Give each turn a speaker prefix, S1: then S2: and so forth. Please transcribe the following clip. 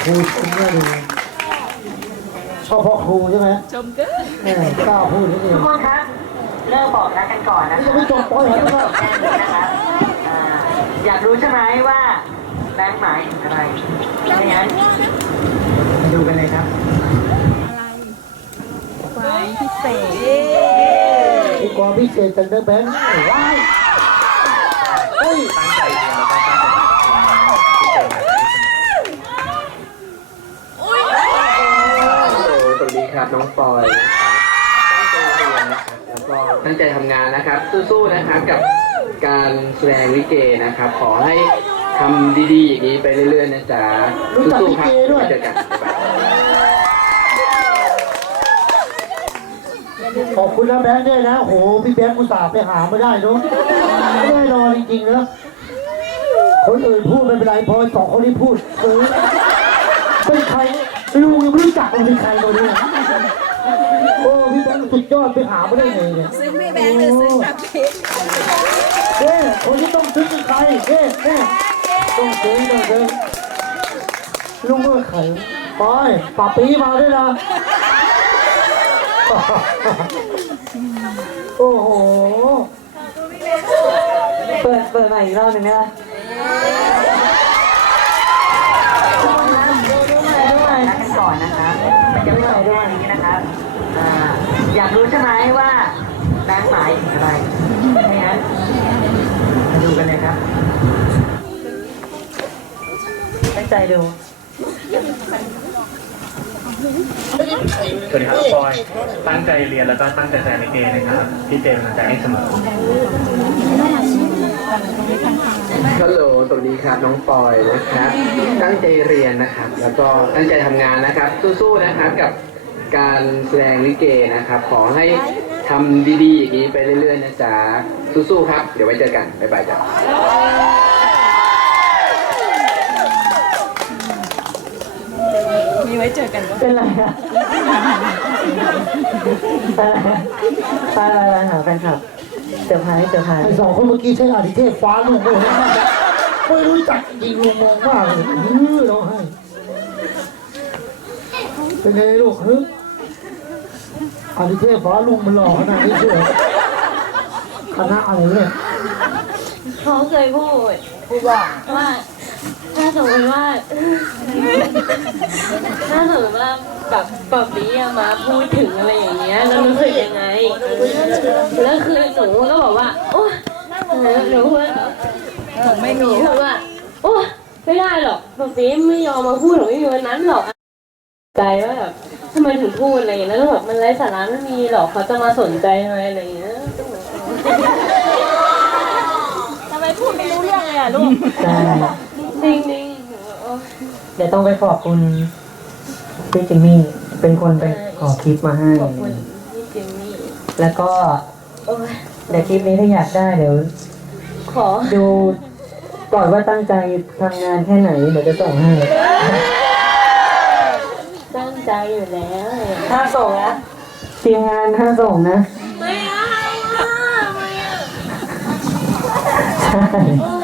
S1: ครูชมเนี่ยดูชอบพ่อครูใช่ไหม
S2: ชมเกิน
S1: กล้าพูดนี่เอง
S3: ทุกคนครับเริ่มบอกรักกันก่อนนะค
S1: ยั
S3: รั
S1: งไม่จบปล่อยให้ด้วย
S3: แค่นี้นะครับอยากรู้ใช่ไหมว่าแบงค์หมายถึงอะไรไม่งั้นมาดูกันเลยครับ
S2: ความพิเศษ
S1: มีความพิเศษจากแบงค์ว้ายเฮ้ย
S4: ตั้งใจเรียนแล้วก็ตั้งใจทำงานที่เจอมาโอ้สวัสดีครับน้องปอยตั้งใจเรียนนะครับแล้วก็ตั้งใจทำงานนะครับสู้ๆนะครับกับการแสดงลิเกนะครับขอให้ทำดีๆอย่างนี้ไปเรื่อยๆนะจ๊ะสู้ๆครับเจอกัน
S1: ขอบคุณนะแบงค์ด้วยนะโหพี่แบงค์อุตส่าห์ไปหาไม่ได้เนาะแน่นอนจริงๆนะคนอื่นพูดไม่เป็นไรพอสองคนนี้พูดเป็นใครลุงยังไม่รู้จักมันเป็นใครตัวนี้โอ้พี่แบงค์สุดยอดไปหาไม่ได้เลยเนี่ย
S2: ซึ่งพี่แบงค์หรือซึ่งกับพี่
S1: คนที่ต้องซื้อเป็นใครต้องซื้อลุงเมื่อไขไปป่าปีมาด้วยนะโอ้โห
S3: เปิดใหม่อีกรอบหนึ่งนะด้วยรักกันก่อนนะครับมันจะไม่จบแค่นี้นะครับอยากรู้ใช่ไหมว่าแบงค์หมายถึงอะไรไม่งั้นมาดูกันเลยครับตั้งใจดู
S4: สวัสดีครับปอยตั้งใจเรียนแล้วก็ตั้งใจแสดงลิเกนะครับพี่เจมส์ใจให้เสมอฮัลโหลสวัสดีครับน้องปอยนะครับตั้งใจเรียนนะครับแล้วก็ตั้งใจทำงานนะครับสู้ๆนะครับกับการแสดงลิเกนะครับขอให้ทำดีๆอย่างนี้ไปเรื่อยๆนะจ๊ะสู้ๆครับเดี๋ยวไว้เจอกันบ๊ายบายจ้ะ
S2: มีไว้เจอกันก็
S3: เป็นไรอะไปหาแฟนคลับเซอร์ไพรส์
S1: ไอ้สองคนเมื่อกี้ใช้อาทิเทพฟ้าลุงเลยไม่รู้จักจริงลุงมองมากเลยร้องไห้เป็นไงลูกอาทิเทพฟ้าลุงมันหล่อขนาดนี้เชียวคณะอะไรเนี่ย
S5: เขาเคยพูดว่าถ้าสมมติว่าแบบป๊อบบี้มาพูดถึงอะไรอย่างเงี้ยแล้วรู้สึกยังไงแล้วคือหนูก็บอกว่าโอ้หนูพูด
S2: ไม่มี
S5: พูดว่าโอ้ไม่ได้หรอกป๊อบบี้ไม่ยอมมาพูดหนูไม่มีวันนั้นหรอกใจว่าแบบทำไมถึงพูดอะไรอย่างเงี้ยแล้วแบบมันไร้สาระไม่มีหรอกเขาจะมาสนใจทำไมอะไรอย่างเงี้ย
S2: ทำไมพูดไม่รู้เรื่องเลยอ่ะลูก
S5: จริง
S3: เดี๋ยวต้องไปขอบคุณพี่จิมมี่เป็นคนไปขอคลิปมาให้
S5: ขอบคุณพี่จิมมี่
S3: แล้วก็เดี๋ยวคลิปนี้ถ้าอยากได้เดี๋ยว
S5: ขอ
S3: ดูก่อนว่าตั้งใจทำงานแค่ไหนเดี๋ยวจะส่งให้
S5: ตั้งใจอยู่แล้ว
S3: ถ้าส่งนะทีมงานถ้าส่งนะ
S5: ไม่เอาไม่เอา
S3: ใช่